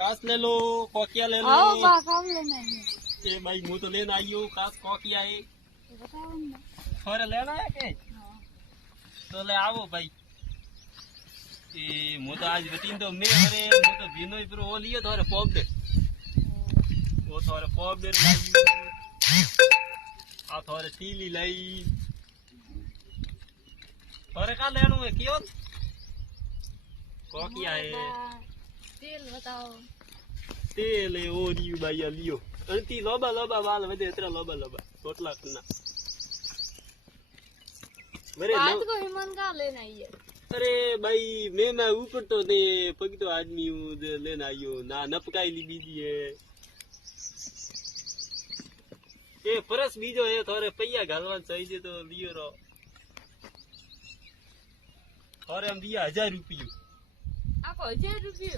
कास ले लो, कोकिया ले लो। आओ बा कब लेना है? ए भाई मुँह तो लेना आई हूँ, कास कोकिया है। बताओ ना। थोड़े लेना है के? हाँ। तो ले आओ भाई। ए मुँह तो आज बटीन तो मैं अरे मुँह तो भीनो ही फिर वो लियो थोड़े पॉप दे। वो थोड़े पॉप दे लाई। आ थोड़े तीली लाई। थोड़े का लेनो है क्यों? कोकिया है। तेल बताओ। तेल है वो रियू भाई लियो। अंती लोबा लोबा वाल वधे इतना लोबा लोबा टोटला करना। मेरे आज को हिमन का लेना ही है। अरे भाई मैं ऊपर तो ने पग तो आदमी हूँ लेना आयो ना नपकाई ली बीजी है। ए परस बीजो है थोड़े पैया घालवान चाहिए तो लियो रो। और हम दिया 1000 रुपये। आपको 1000 रुपये